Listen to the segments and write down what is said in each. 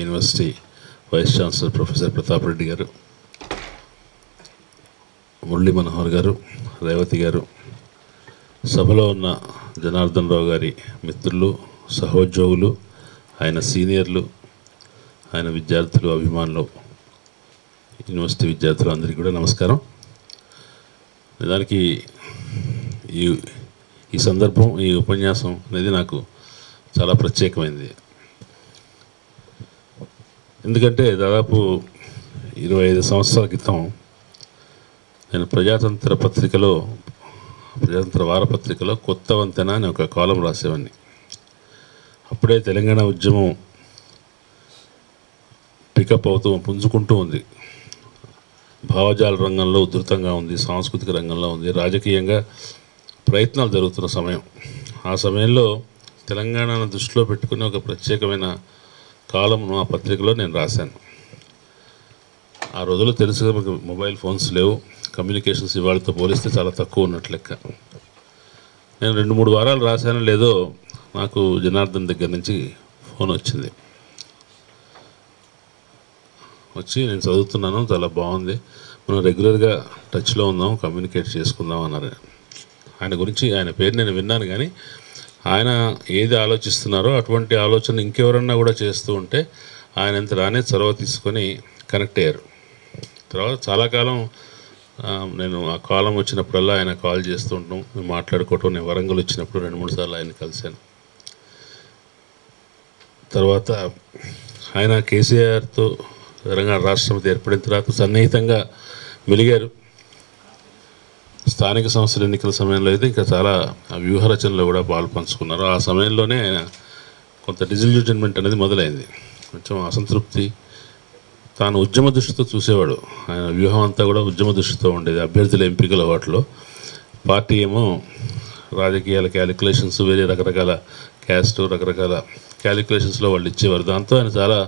University vice chancellor professor Pratap Reddy గారు, మురళీ మనోహర్ గారు, రేవతి గారు, సభలో ఉన్న జనార్దన్ రావు గారి మిత్రులు, సహోద్యోగులు, ఆయన సీనియర్లు, ఆయన విద్యార్థులు, అభిమానులు, యూనివర్సిటీ విద్యార్థులు అందరికీ కూడా నమస్కారం. నిజానికి ఈ సందర్భం, ఈ ఉపన్యాసం అనేది నాకు చాలా ప్రత్యేకమైంది. ఎందుకంటే దాదాపు 25 సంవత్సరాల క్రితం నేను ప్రజాతంత్ర వారపత్రికలో కొత్త వంతెన అని ఒక కాలం రాసేవాడిని. అప్పుడే తెలంగాణ ఉద్యమం పికప్ అవుతూ పుంజుకుంటూ ఉంది. భావజాల రంగంలో ఉధృతంగా ఉంది, సాంస్కృతిక రంగంలో ఉంది, రాజకీయంగా ప్రయత్నాలు జరుగుతున్న సమయం. ఆ సమయంలో తెలంగాణను దృష్టిలో పెట్టుకుని ఒక ప్రత్యేకమైన కాలంను ఆ పత్రికలో నేను రాశాను. ఆ రోజుల్లో తెలుసుగా మనకు మొబైల్ ఫోన్స్ లేవు, కమ్యూనికేషన్స్ ఇవాళతో పోలిస్తే చాలా తక్కువ ఉన్నట్లు లెక్క. నేను 2-3 వారాలు రాశానో లేదో నాకు జనార్దన్ దగ్గర నుంచి ఫోన్ వచ్చింది. వచ్చి నేను చదువుతున్నాను, చాలా బాగుంది, మనం రెగ్యులర్గా టచ్లో ఉందాం, కమ్యూనికేట్ చేసుకుందాం అన్నారు. ఆయన గురించి, ఆయన పేరు నేను విన్నాను, కానీ ఆయన ఏది ఆలోచిస్తున్నారో అటువంటి ఆలోచన ఇంకెవరన్నా కూడా చేస్తూ ఉంటే ఆయన ఎంత రానే చొరవ తీసుకొని కనెక్ట్ అయ్యారు. తర్వాత చాలా కాలం నేను ఆ కాలం వచ్చినప్పుడల్లా ఆయన కాల్ చేస్తూ ఉంటాం, మేము మాట్లాడుకోవటం. నేను వరంగల్ వచ్చినప్పుడు 2-3 సార్లు ఆయన కలిశాను. తర్వాత ఆయన కేసీఆర్తో తెలంగాణ రాష్ట్రపతి ఏర్పడిన తర్వాత సన్నిహితంగా మెలిగారు. స్థానిక సంస్థల ఎన్నికల సమయంలో అయితే ఇంకా చాలా వ్యూహ రచనలో కూడా పాలు పంచుకున్నారు. ఆ సమయంలోనే కొంత డిజిల్యూజన్మెంట్ అనేది మొదలైంది. కొంచెం అసంతృప్తి, తాను ఉద్యమ దృష్టితో చూసేవాడు. ఆయన వ్యూహం అంతా కూడా ఉద్యమ దృష్టితో ఉండేది. అభ్యర్థుల ఎంపికల వాటిలో పార్టీ ఏమో రాజకీయాల క్యాలిక్యులేషన్స్, వేరే రకరకాల క్యాస్ట్, రకరకాల క్యాలిక్యులేషన్స్లో వాళ్ళు ఇచ్చేవారు. దాంతో ఆయన చాలా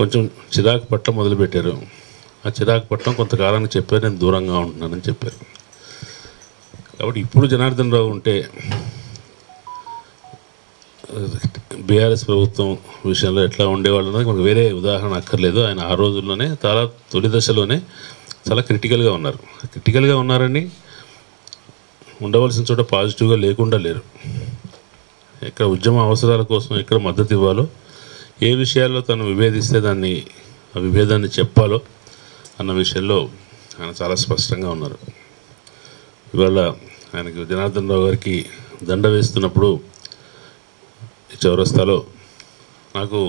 కొంచెం చిరాకు పట్టడం మొదలుపెట్టారు. ఆ చిరాకు పట్టడం కొంతకాలానికి చెప్పారు, నేను దూరంగా ఉంటున్నానని చెప్పారు. కాబట్టి ఇప్పుడు జనార్దన్ రావు ఉంటే బీఆర్ఎస్ ప్రభుత్వం విషయంలో ఎట్లా ఉండేవాళ్ళు అనేది మనకు వేరే ఉదాహరణ అక్కర్లేదు. ఆయన ఆ రోజుల్లోనే చాలా తొలి దశలోనే చాలా క్రిటికల్గా ఉన్నారు. క్రిటికల్గా ఉన్నారని ఉండవలసిన చోట పాజిటివ్గా లేకుండా లేరు. ఎక్కడ ఉద్యమ అవసరాల కోసం ఎక్కడ మద్దతు ఇవ్వాలో, ఏ విషయాల్లో తను విభేదిస్తే దాన్ని ఆ విభేదాన్ని చెప్పాలో అన్న విషయంలో ఆయన చాలా స్పష్టంగా ఉన్నారు. ఇవాళ ఆయనకు జనార్దన్ రావు గారికి దండ వేస్తున్నప్పుడు చౌరస్తాలో నాకు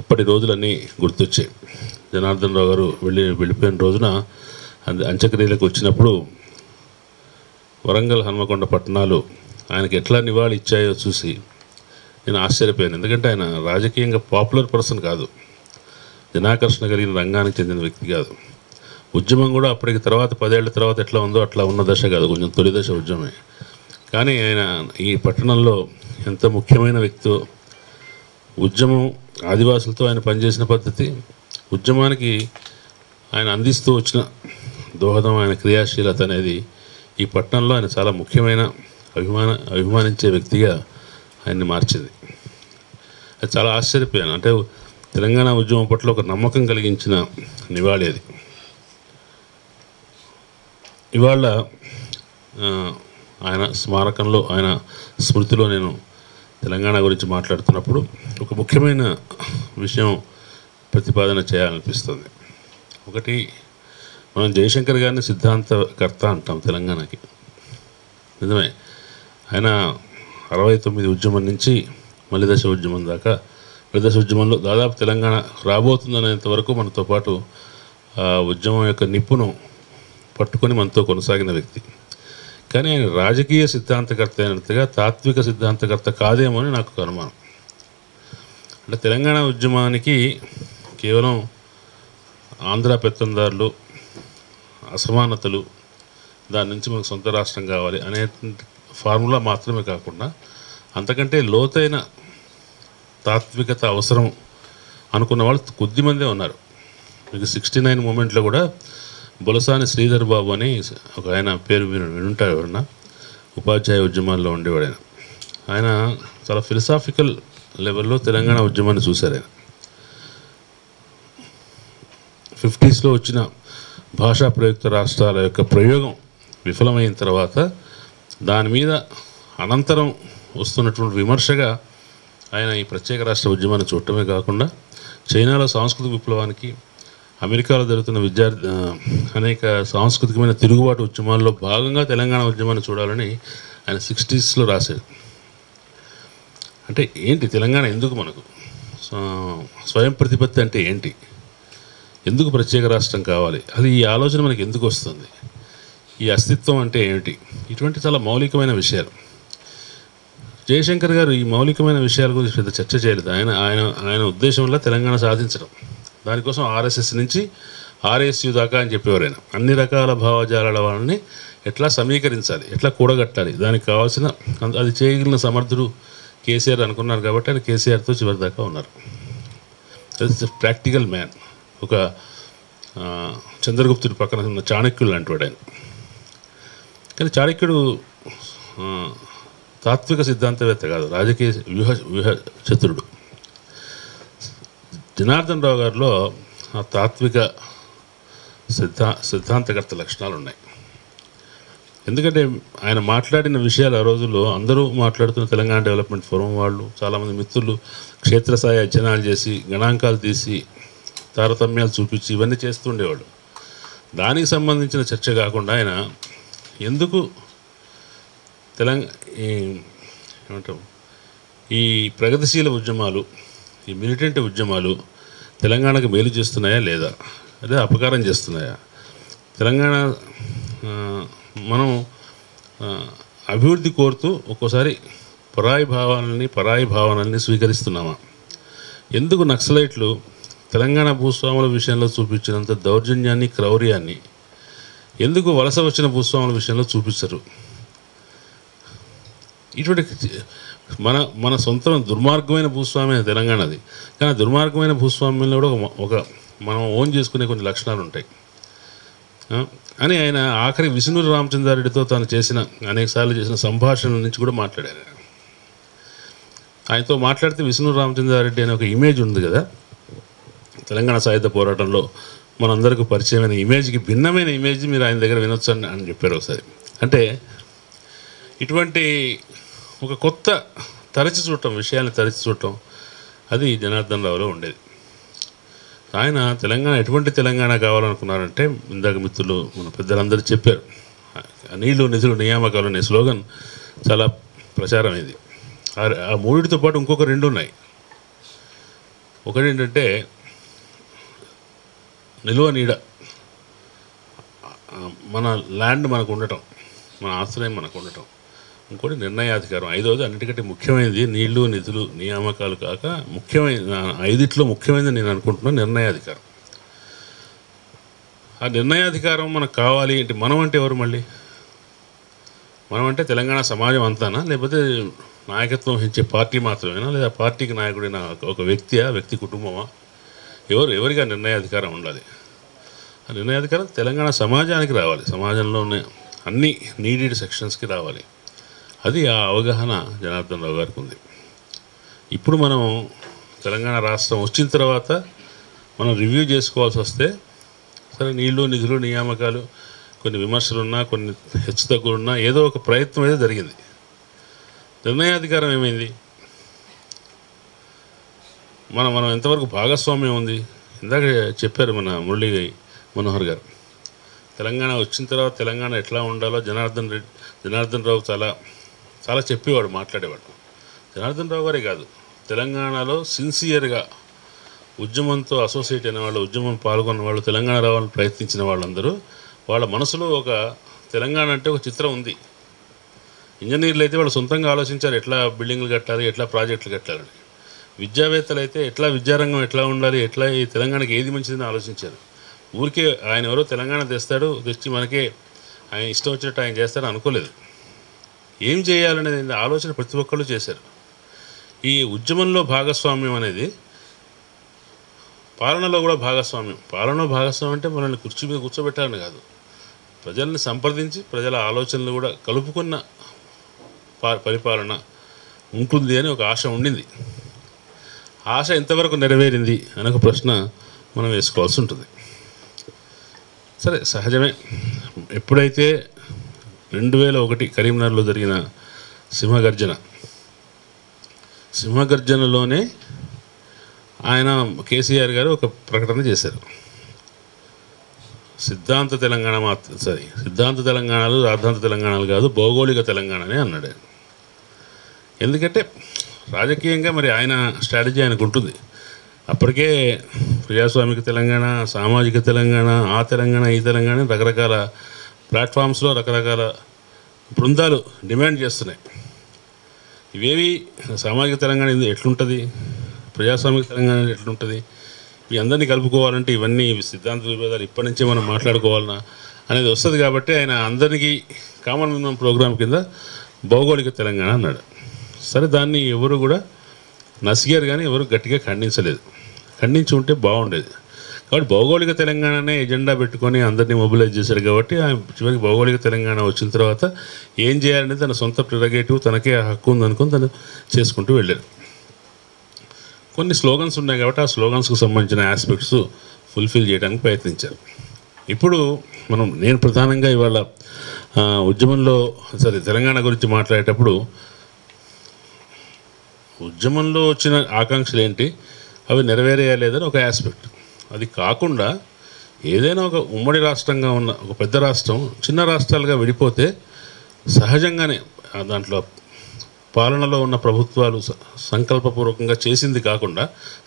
అప్పటి రోజులన్నీ గుర్తొచ్చాయి. జనార్దన్ రావు గారు వెళ్ళిపోయిన రోజున అంత్యక్రియలకు వచ్చినప్పుడు వరంగల్, హన్మకొండ పట్టణాలు ఆయనకి ఎట్లా నివాళి ఇచ్చాయో చూసి నేను ఆశ్చర్యపోయాను. ఎందుకంటే ఆయన రాజకీయంగా పాపులర్ పర్సన్ కాదు, జనాకర్షణ కలిగిన రంగానికి చెందిన వ్యక్తి కాదు. ఉద్యమం కూడా అప్పటికి తర్వాత 10 ఏళ్ల తర్వాత ఎట్లా ఉందో అట్లా ఉన్న దశ కాదు, కొంచెం తొలి దశ ఉద్యమే. కానీ ఆయన ఈ పట్టణంలో ఎంత ముఖ్యమైన వ్యక్తో, ఉద్యమం ఆదివాసులతో ఆయన పనిచేసిన పద్ధతి, ఉద్యమానికి ఆయన అందిస్తూ వచ్చిన దోహదం, ఆయన క్రియాశీలత అనేది ఈ పట్టణంలో ఆయన చాలా ముఖ్యమైన అభిమానించే వ్యక్తిగా ఆయన్ని మార్చింది. అది చాలా ఆశ్చర్యపోయాను. అంటే తెలంగాణ ఉద్యమం పట్ల ఒక నమ్మకం కలిగించిన నివాళి అది. ఇవాళ ఆయన స్మారకంలో, ఆయన స్మృతిలో నేను తెలంగాణ గురించి మాట్లాడుతున్నప్పుడు ఒక ముఖ్యమైన విషయం ప్రతిపాదన చేయాలనిపిస్తుంది. ఒకటి, మనం జయశంకర్ గారిని సిద్ధాంతకర్త అంటాం తెలంగాణకి. నిజమే, ఆయన 69 ఉద్యమం నుంచి మలిదశ ఉద్యమం దాకా, మలిదశ ఉద్యమంలో దాదాపు తెలంగాణ రాబోతుందనేంత వరకు మనతో పాటు ఉద్యమం యొక్క నిప్పును పట్టుకొని మనతో కొనసాగిన వ్యక్తి. కానీ ఆయన రాజకీయ సిద్ధాంతకర్త అయినట్టుగా తాత్విక సిద్ధాంతకర్త కాదేమో అని నాకు అనుమానం. అంటే తెలంగాణ ఉద్యమానికి కేవలం ఆంధ్ర పెత్తందారులు, అసమానతలు, దాని నుంచి మనకు సొంత రాష్ట్రం కావాలి అనే ఫార్ములా మాత్రమే కాకుండా అంతకంటే లోతైన తాత్వికత అవసరం అనుకున్న వాళ్ళు కొద్దిమందే ఉన్నారు. మీకు 69 మూమెంట్లో కూడా బొలసాని శ్రీధర్ బాబు అని ఒక ఆయన పేరు వినుంటారు ఎవరన్నా, ఉపాధ్యాయ ఉద్యమాల్లో ఉండేవాడు. ఆయన చాలా ఫిలసాఫికల్ లెవెల్లో తెలంగాణ ఉద్యమాన్ని చూశారు. ఆయన 50స్లో వచ్చిన భాషా ప్రయుక్త రాష్ట్రాల యొక్క ప్రయోగం విఫలమైన తర్వాత దాని మీద అనంతరం వస్తున్నటువంటి విమర్శగా ఆయన ఈ ప్రత్యేక రాష్ట్ర ఉద్యమాన్ని చూడటమే కాకుండా చైనాలో సాంస్కృతిక విప్లవానికి, అమెరికాలో జరుగుతున్న అనేక సాంస్కృతికమైన తిరుగుబాటు ఉద్యమాల్లో భాగంగా తెలంగాణ ఉద్యమాన్ని చూడాలని ఆయన 60స్లో రాశాడు. అంటే ఏంటి తెలంగాణ, ఎందుకు మనకు స్వయం ప్రతిపత్తి అంటే ఏంటి, ఎందుకు ప్రత్యేక రాష్ట్రం కావాలి, అది ఈ ఆలోచన మనకి ఎందుకు వస్తుంది, ఈ అస్తిత్వం అంటే ఏమిటి, ఇటువంటి చాలా మౌలికమైన విషయాలు. జయశంకర్ గారు ఈ మౌలికమైన విషయాల గురించి పెద్ద చర్చ చేయలేదు. ఆయన ఉద్దేశంలో తెలంగాణ సాధించడం, దానికోసం ఆర్ఎస్ఎస్ నుంచి ఆర్ఎస్యు దాకా అని చెప్పేవారు ఆయన. అన్ని రకాల భావజాలాల వాళ్ళని ఎట్లా సమీకరించాలి, ఎట్లా కూడగట్టాలి, దానికి కావాల్సిన అది చేయగలిగిన సమర్థుడు కేసీఆర్ అనుకున్నారు కాబట్టి ఆయన కేసీఆర్తో చివరి దాకా ఉన్నారు. ప్రాక్టికల్ మ్యాన్, ఒక చంద్రగుప్తుడి పక్కన ఉన్న చాణక్యుడు లాంటివాడు ఆయన. కానీ చాణక్యుడు తాత్విక సిద్ధాంతవేత్త కాదు, రాజకీయ వ్యూహ చతురుడు. జనార్దన్ రావు గారిలో ఆ తాత్విక సిద్ధాంతకర్త లక్షణాలు ఉన్నాయి. ఎందుకంటే ఆయన మాట్లాడిన విషయాలు ఆ రోజుల్లో అందరూ మాట్లాడుతున్న తెలంగాణ డెవలప్మెంట్ ఫోరం వాళ్ళు, చాలామంది మిత్రులు క్షేత్రస్థాయి అధ్యయనాలు చేసి గణాంకాలు తీసి తారతమ్యాలు చూపించి ఇవన్నీ చేస్తూ ఉండేవాళ్ళు. దానికి సంబంధించిన చర్చ కాకుండా ఆయన ఎందుకు ఏమంటాం ఈ ప్రగతిశీల ఉద్యమాలు, ఈ మిలిటెంట్ ఉద్యమాలు తెలంగాణకు మేలు చేస్తున్నాయా లేదా, అదే అపకారం చేస్తున్నాయా, తెలంగాణ మనం అభివృద్ధి కోరుతూ ఒక్కోసారి పరాయి భావనల్ని స్వీకరిస్తున్నామా, ఎందుకు నక్సలైట్లు తెలంగాణ భూస్వాముల విషయంలో చూపించినంత దౌర్జన్యాన్ని, క్రౌర్యాన్ని ఎందుకు వలస వచ్చిన భూస్వాముల విషయంలో చూపించరు? ఇటువంటి మన సొంత దుర్మార్గమైన భూస్వామ్యం తెలంగాణది. కానీ దుర్మార్గమైన భూస్వామ్యంలో కూడా ఒక మనం ఓన్ చేసుకునే కొన్ని లక్షణాలు ఉంటాయి అని ఆయన ఆఖరి విష్ణురు రామచంద్రారెడ్డితో తాను అనేకసార్లు చేసిన సంభాషణల నుంచి కూడా మాట్లాడారు. ఆయనతో మాట్లాడితే విష్ణురు రామచంద్రారెడ్డి అనే ఒక ఇమేజ్ ఉంది కదా, తెలంగాణ సాయుధ పోరాటంలో మనందరికీ పరిచయమైన ఇమేజ్కి భిన్నమైన ఇమేజ్ మీరు ఆయన దగ్గర వినొచ్చు అని చెప్పారు ఒకసారి. అంటే ఇటువంటి ఒక కొత్త విషయాన్ని తరచి చూడటం అది జనార్దన్ రావులో ఉండేది. ఆయన తెలంగాణ ఎటువంటి తెలంగాణ కావాలనుకున్నారంటే, ఇందాక మిత్రులు మన పెద్దలందరూ చెప్పారు, నీళ్లు నిధులు నియామకాలు అనే స్లోగన్ చాలా ప్రచారమైంది. ఆ మూడిటితో పాటు ఇంకొక రెండు ఉన్నాయి. ఒకటి ఏంటంటే నిలువ నీడ, మన ల్యాండ్ మనకు ఉండటం, మన ఆశ్రయం మనకు ఉండటం. ఇంకోటి నిర్ణయాధికారం. ఐదవది అన్నిటికంటే ముఖ్యమైనది నీళ్లు నిధులు నియామకాలు కాక ఐదిట్లో ముఖ్యమైనది నేను అనుకుంటున్నాను నిర్ణయాధికారం. ఆ నిర్ణయాధికారం మనకు కావాలి అంటే మనం అంటే ఎవరు? మళ్ళీ మనం అంటే తెలంగాణ సమాజం అంతానా, లేకపోతే నాయకత్వం వహించే పార్టీ మాత్రమేనా, లేదా పార్టీకి నాయకుడైన ఒక వ్యక్తి కుటుంబమా? ఎవరికి ఆ నిర్ణయాధికారం ఉండాలి? ఆ నిర్ణయాధికారం తెలంగాణ సమాజానికి రావాలి, సమాజంలో ఉన్న అన్ని నీడెడ్ సెక్షన్స్కి రావాలి. అది ఆ అవగాహన జనార్దన్ రావు గారికి ఉంది. ఇప్పుడు మనం తెలంగాణ రాష్ట్రం వచ్చిన తర్వాత మనం రివ్యూ చేసుకోవాల్సి వస్తే, సరే నీళ్లు నిధులు నియామకాలు కొన్ని విమర్శలున్నా, కొన్ని హెచ్చు తగ్గులున్నా, ఏదో ఒక ప్రయత్నం అయితే జరిగింది. నిర్ణయాధికారం ఏమైంది? మనం ఎంతవరకు భాగస్వామ్యం ఉంది? ఇందాక చెప్పారు మన మురళీ మనోహర్ గారు, తెలంగాణ వచ్చిన తర్వాత తెలంగాణ ఎట్లా ఉండాలో జనార్దన్ రావు చాలా చెప్పేవాడు, మాట్లాడేవాడు. జనార్దన్ రావు గారే కాదు, తెలంగాణలో సిన్సియర్గా ఉద్యమంతో అసోసియేట్ అయిన వాళ్ళు, ఉద్యమం పాల్గొన్న వాళ్ళు, తెలంగాణ రావాలని ప్రయత్నించిన వాళ్ళందరూ వాళ్ళ మనసులో ఒక తెలంగాణ అంటే ఒక చిత్రం ఉంది. ఇంజనీర్లు అయితే వాళ్ళు సొంతంగా ఆలోచించారు ఎట్లా బిల్డింగ్లు కట్టాలి, ఎట్లా ప్రాజెక్టులు కట్టాలని. విద్యావేత్తలు అయితే విద్యారంగం ఎట్లా ఉండాలి, ఎట్లా ఈ తెలంగాణకి ఏది మంచిదని ఆలోచించారు. ఊరికే ఆయన ఎవరో తెలంగాణ తెచ్చి మనకే ఆయన ఇష్టం వచ్చినట్టు ఆయన చేస్తాడు అనుకోలేదు. ఏం చేయాలనేది ఆలోచన ప్రతి ఒక్కళ్ళు చేశారు. ఈ ఉద్యమంలో భాగస్వామ్యం అనేది పాలనలో కూడా పాలనలో భాగస్వామ్యం అంటే మనల్ని కుర్చీ మీద కూర్చోబెట్టాలని కాదు, ప్రజల్ని సంప్రదించి ప్రజల ఆలోచనలు కూడా కలుపుకున్న పరిపాలన ఉంటుంది అని ఒక ఆశ ఉండింది. ఆశ ఎంతవరకు నెరవేరింది అనే ఒక ప్రశ్న మనం వేసుకోవాల్సి ఉంటుంది. సరే సహజమే. ఎప్పుడైతే 2001 కరీంనగర్లో జరిగిన సింహగర్జనలోనే ఆయన కేసీఆర్ గారు ఒక ప్రకటన చేశారు. సిద్ధాంత తెలంగాణలు రాద్ధాంత తెలంగాణలు కాదు, భౌగోళిక తెలంగాణనే అన్నాడు. ఎందుకంటే రాజకీయంగా మరి ఆయన స్ట్రాటజీ ఆయనకు ఉంటుంది. అప్పటికే ప్రజాస్వామిక తెలంగాణ, సామాజిక తెలంగాణ, ఆ తెలంగాణ, ఈ తెలంగాణ రకరకాల ప్లాట్ఫామ్స్లో రకరకాల బృందాలు డిమాండ్ చేస్తున్నాయి. ఇవేవి సామాజిక తెలంగాణ ఎట్లుంటుంది, ప్రజాస్వామిక తెలంగాణ ఎట్లుంటుంది, ఈ అందరినీ కలుపుకోవాలంటే ఇవన్నీ సిద్ధాంత విభేదాలు ఇప్పటి నుంచే మనం మాట్లాడుకోవాలన్నా అనేది వస్తుంది. కాబట్టి ఆయన అందరికీ కామన్ మినిమం ప్రోగ్రాం కింద భౌగోళిక తెలంగాణ అన్నాడు. సరే, దాన్ని ఎవరు కూడా నసిగారు కానీ ఎవరు గట్టిగా ఖండించలేదు. ఖండించి ఉంటే బాగుండేది. కాబట్టి భౌగోళిక తెలంగాణనే ఎజెండా పెట్టుకొని అందరినీ మొబిలైజ్ చేశారు. కాబట్టి ఆయన చివరికి భౌగోళిక తెలంగాణ వచ్చిన తర్వాత ఏం చేయాలనేది తన సొంత ప్రిరగేటివ్, తనకే హక్కు ఉందనుకొని తను చేసుకుంటూ వెళ్ళారు. కొన్ని స్లోగన్స్ ఉన్నాయి కాబట్టి ఆ స్లోగన్స్కు సంబంధించిన ఆస్పెక్ట్స్ ఫుల్ఫిల్ చేయడానికి ప్రయత్నించారు. ఇప్పుడు నేను ప్రధానంగా ఇవాళ తెలంగాణ గురించి మాట్లాడేటప్పుడు ఉద్యమంలో వచ్చిన ఆకాంక్షలు ఏంటి, అవి నెరవేరేయా లేదని ఒక ఆస్పెక్ట్. అది కాకుండా ఏదైనా ఒక ఉమ్మడి రాష్ట్రంగా ఉన్న ఒక పెద్ద రాష్ట్రం చిన్న రాష్ట్రాలుగా విడిపోతే సహజంగానే దాంట్లో పాలనలో ఉన్న ప్రభుత్వాలు సంకల్పపూర్వకంగా చేసింది కాకుండా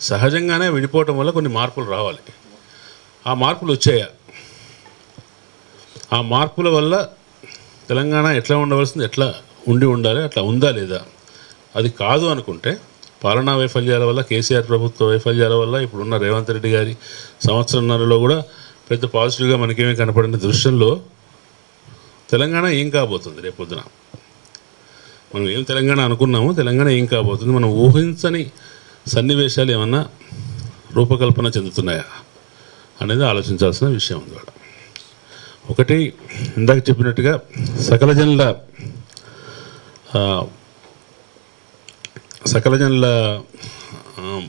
సహజంగానే విడిపోవటం వల్ల కొన్ని మార్పులు రావాలి. ఆ మార్పులు వచ్చాయా? ఆ మార్పుల వల్ల తెలంగాణ ఎట్లా ఉండవలసింది, ఎట్లా ఉండాలి, అట్లా ఉందా లేదా? అది కాదు అనుకుంటే పాలనా వైఫల్యాల వల్ల, కేసీఆర్ ప్రభుత్వ వైఫల్యాల వల్ల, ఇప్పుడున్న రేవంత్ రెడ్డి గారి సంవత్సరంన్నరలో కూడా పెద్ద పాజిటివ్గా మనకేమీ కనపడిన దృశ్యంలో తెలంగాణ ఏం కాబోతుంది రేపొద్దున? మనం ఏం తెలంగాణ అనుకున్నామో తెలంగాణ ఏం కాబోతుంది? మనం ఊహించని సన్నివేశాలు ఏమన్నా రూపకల్పన చెందుతున్నాయా అనేది ఆలోచించాల్సిన విషయం ఉంది. ఒకటి, ఇందాక చెప్పినట్టుగా సకల జనుల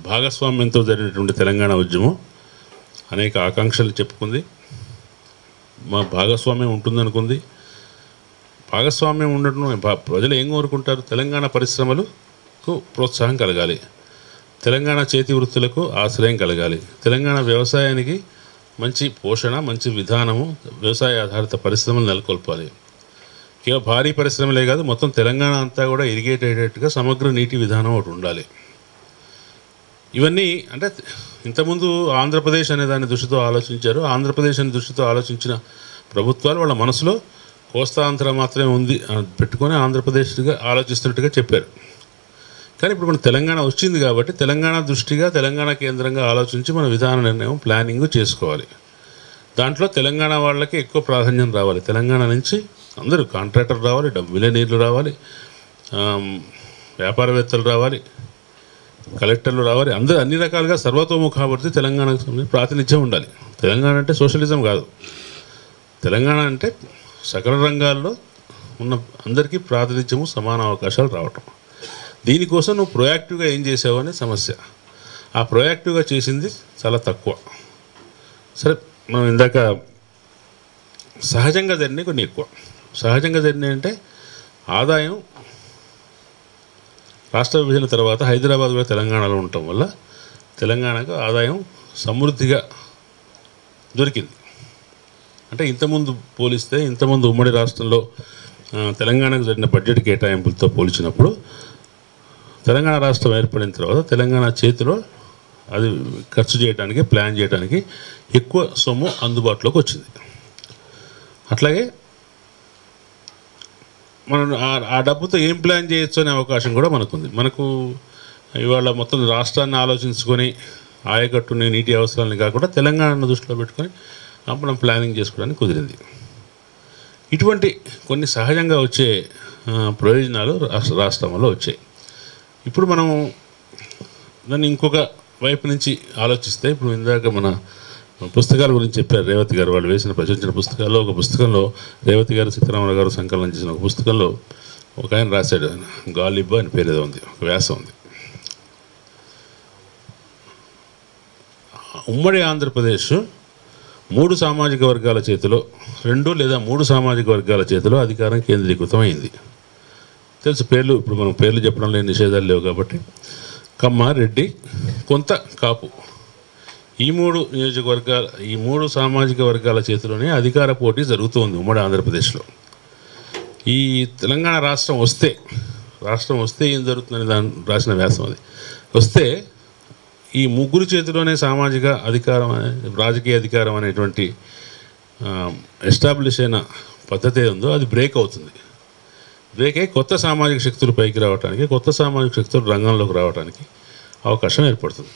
భాగస్వామ్యంతో జరిగినటువంటి తెలంగాణ ఉద్యమం అనేక ఆకాంక్షలు చెప్పుకుంది. మా భాగస్వామ్యం ఉంటుందనుకుంది. భాగస్వామ్యం ఉండటం ప్రజలు ఏం కోరుకుంటారు? తెలంగాణ పరిశ్రమలకు ప్రోత్సాహం కలగాలి, తెలంగాణ చేతి వృత్తులకు ఆశ్రయం కలగాలి, తెలంగాణ వ్యవసాయానికి మంచి పోషణ, మంచి విధానము, వ్యవసాయ ఆధారిత పరిశ్రమలు నెలకొల్పాలి. కేవలం భారీ పరిశ్రమలే కాదు, మొత్తం తెలంగాణ అంతా కూడా ఇరిగేట్ అయ్యేటట్టుగా సమగ్ర నీటి విధానం ఒకటి ఉండాలి. ఇవన్నీ అంటే ఇంతకుముందు ఆంధ్రప్రదేశ్ అనే దాని దృష్టితో ఆలోచించారు. ఆంధ్రప్రదేశ్ అనే దృష్టితో ఆలోచించిన ప్రభుత్వాలు వాళ్ళ మనసులో కోస్తాంధ్ర మాత్రమే ఉంది పెట్టుకొని ఆంధ్రప్రదేశ్గా ఆలోచిస్తున్నట్టుగా చెప్పారు. కానీ ఇప్పుడు మన తెలంగాణ వచ్చింది కాబట్టి తెలంగాణ దృష్టిగా, తెలంగాణ కేంద్రంగా ఆలోచించి మన విధాన నిర్ణయం, ప్లానింగ్ చేసుకోవాలి. దాంట్లో తెలంగాణ వాళ్ళకి ఎక్కువ ప్రాధాన్యం రావాలి. తెలంగాణ నుంచి అందరూ కాంట్రాక్టర్ రావాలి, మిలియనీర్లు రావాలి, వ్యాపారవేత్తలు రావాలి, కలెక్టర్లు రావాలి, అందరూ అన్ని రకాలుగా సర్వతోముఖాభివృద్ధి తెలంగాణకు సంబంధించి ప్రాతినిధ్యం ఉండాలి. తెలంగాణ అంటే సోషలిజం కాదు. తెలంగాణ అంటే సకల రంగాల్లో ఉన్న అందరికీ ప్రాతినిధ్యము, సమాన అవకాశాలు రావటం. దీనికోసం నువ్వు ప్రొయాక్టివ్గా ఏం చేసావు అనే సమస్య. ఆ ప్రొయాక్టివ్గా చేసింది చాలా తక్కువ. సరే, మనం ఇందాక సహజంగా జరిగినాయి కొన్ని ఎక్కువ. సహజంగా జరిగినాయి అంటే ఆదాయం రాష్ట్ర విభజన తర్వాత హైదరాబాద్ కూడా తెలంగాణలో ఉండటం వల్ల తెలంగాణకు ఆదాయం సమృద్ధిగా దొరికింది. అంటే ఇంతకుముందు పోలిస్తే, ఇంతకుముందు ఉమ్మడి రాష్ట్రంలో తెలంగాణకు జరిగిన బడ్జెట్ కేటాయింపులతో పోల్చినప్పుడు తెలంగాణ రాష్ట్రం ఏర్పడిన తర్వాత తెలంగాణ చేతిలో అది ఖర్చు చేయడానికి, ప్లాన్ చేయడానికి ఎక్కువ సొమ్ము అందుబాటులోకి వచ్చింది. అట్లాగే మనం ఆ డబ్బుతో ఏం ప్లాన్ చేయొచ్చు అనే అవకాశం కూడా మనకుంది. మనకు ఇవాళ మొత్తం రాష్ట్రాన్ని ఆలోచించుకొని ఆయకట్టుని, నీటి అవసరాలని కాకుండా తెలంగాణను దృష్టిలో పెట్టుకొని మనం ప్లానింగ్ చేసుకోవడానికి కుదిరింది. ఇటువంటి కొన్ని సహజంగా వచ్చే ప్రయోజనాలు రాష్ట్రంలో వచ్చాయి. ఇప్పుడు మనం దాన్ని ఇంకొక వైపు నుంచి ఆలోచిస్తే, ఇప్పుడు ఇందాక మన పుస్తకాల గురించి చెప్పారు రేవతి గారు. వాళ్ళు ప్రచురించిన పుస్తకాల్లో ఒక పుస్తకంలో రేవతి గారు, సీతారామరావు గారు సంకలనం చేసిన ఒక పుస్తకంలో ఒక ఆయన రాశాడు, గాలిబ్బా అని పేరు ఏదో ఉంది, ఒక వ్యాసం ఉంది. ఉమ్మడి ఆంధ్రప్రదేశ్ 3 సామాజిక వర్గాల చేతిలో 2 లేదా 3 సామాజిక వర్గాల చేతిలో అధికారం కేంద్రీకృతమైంది. తెలుసు పేర్లు, ఇప్పుడు మనం పేర్లు చెప్పడంలో నిషేధాలు లేవు కాబట్టి. కమ్మ, రెడ్డి, కొంత కాపు, ఈ 3 నియోజకవర్గాల, ఈ 3 సామాజిక వర్గాల చేతిలోనే అధికార పోటీ జరుగుతుంది ఉమ్మడి ఆంధ్రప్రదేశ్లో. ఈ తెలంగాణ రాష్ట్రం వస్తే ఏం జరుగుతుందని దాన్ని రాసిన వ్యాసం అది. వస్తే ఈ ముగ్గురు చేతిలోనే సామాజిక అధికారం, రాజకీయ అధికారం అనేటువంటి ఎస్టాబ్లిష్ అయిన పద్ధతి ఉందో అది బ్రేక్ అవుతుంది. బ్రేక్ అయ్యి కొత్త సామాజిక శక్తులు పైకి రావడానికి, కొత్త సామాజిక శక్తులు రంగంలోకి రావడానికి అవకాశం ఏర్పడుతుంది.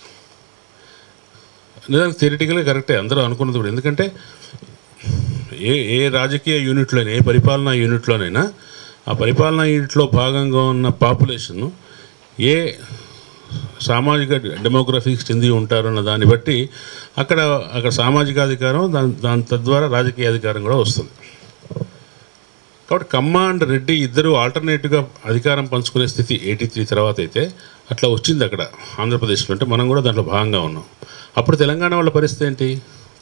నిజానికి థియరిటికల్గా కరెక్టే అందరూ అనుకున్నది కూడా. ఎందుకంటే ఏ రాజకీయ యూనిట్లోనైనా, ఏ పరిపాలనా యూనిట్లోనైనా ఆ పరిపాలనా యూనిట్లో భాగంగా ఉన్న పాపులేషన్ ఏ సామాజిక డెమోగ్రఫీకి చెంది ఉంటారన్న దాన్ని బట్టి అక్కడ సామాజిక అధికారం, దాని తద్వారా రాజకీయ అధికారం కూడా వస్తుంది. కాబట్టి కమ్మ అండ్ రెడ్డి ఇద్దరు ఆల్టర్నేటివ్గా అధికారం పంచుకునే స్థితి 83 తర్వాత అయితే అట్లా వచ్చింది అక్కడ ఆంధ్రప్రదేశ్లో. అంటే మనం కూడా దాంట్లో భాగంగా ఉన్నాం. అప్పుడు తెలంగాణ వాళ్ళ పరిస్థితి ఏంటి?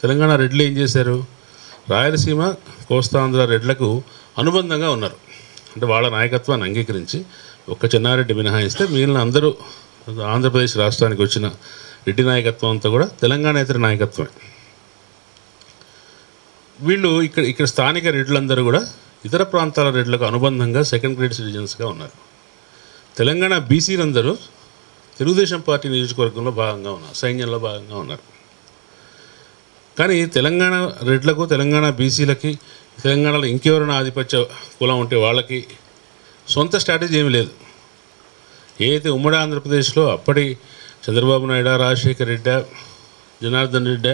తెలంగాణ రెడ్లు ఏం చేశారు? రాయలసీమ, కోస్తాంధ్ర రెడ్లకు అనుబంధంగా ఉన్నారు. అంటే వాళ్ళ నాయకత్వాన్ని అంగీకరించి ఒక్క చెన్నారెడ్డి మినహాయిస్తే మిగిలిన అందరూ ఆంధ్రప్రదేశ్ రాష్ట్రానికి వచ్చిన రెడ్డి నాయకత్వం అంతా కూడా తెలంగాణ ఇతర నాయకత్వమే. వీళ్ళు ఇక్కడ స్థానిక రెడ్లందరూ కూడా ఇతర ప్రాంతాల రెడ్లకు అనుబంధంగా సెకండ్ గ్రేడ్ సిటిజన్స్గా ఉన్నారు. తెలంగాణ బీసీలందరూ తెలుగుదేశం పార్టీ నియోజకవర్గంలో భాగంగా ఉన్నారు, సైన్యంలో భాగంగా ఉన్నారు. కానీ తెలంగాణ రెడ్లకు, తెలంగాణ బీసీలకి, తెలంగాణలో ఇంకెవరైనా ఆధిపత్య కులం ఉంటే వాళ్ళకి సొంత స్ట్రాటజీ ఏమీ లేదు. ఏదైతే ఉమ్మడి ఆంధ్రప్రదేశ్లో అప్పటి చంద్రబాబు నాయుడు, రాజశేఖర్ రెడ్డి, జనార్దన్ రెడ్డి,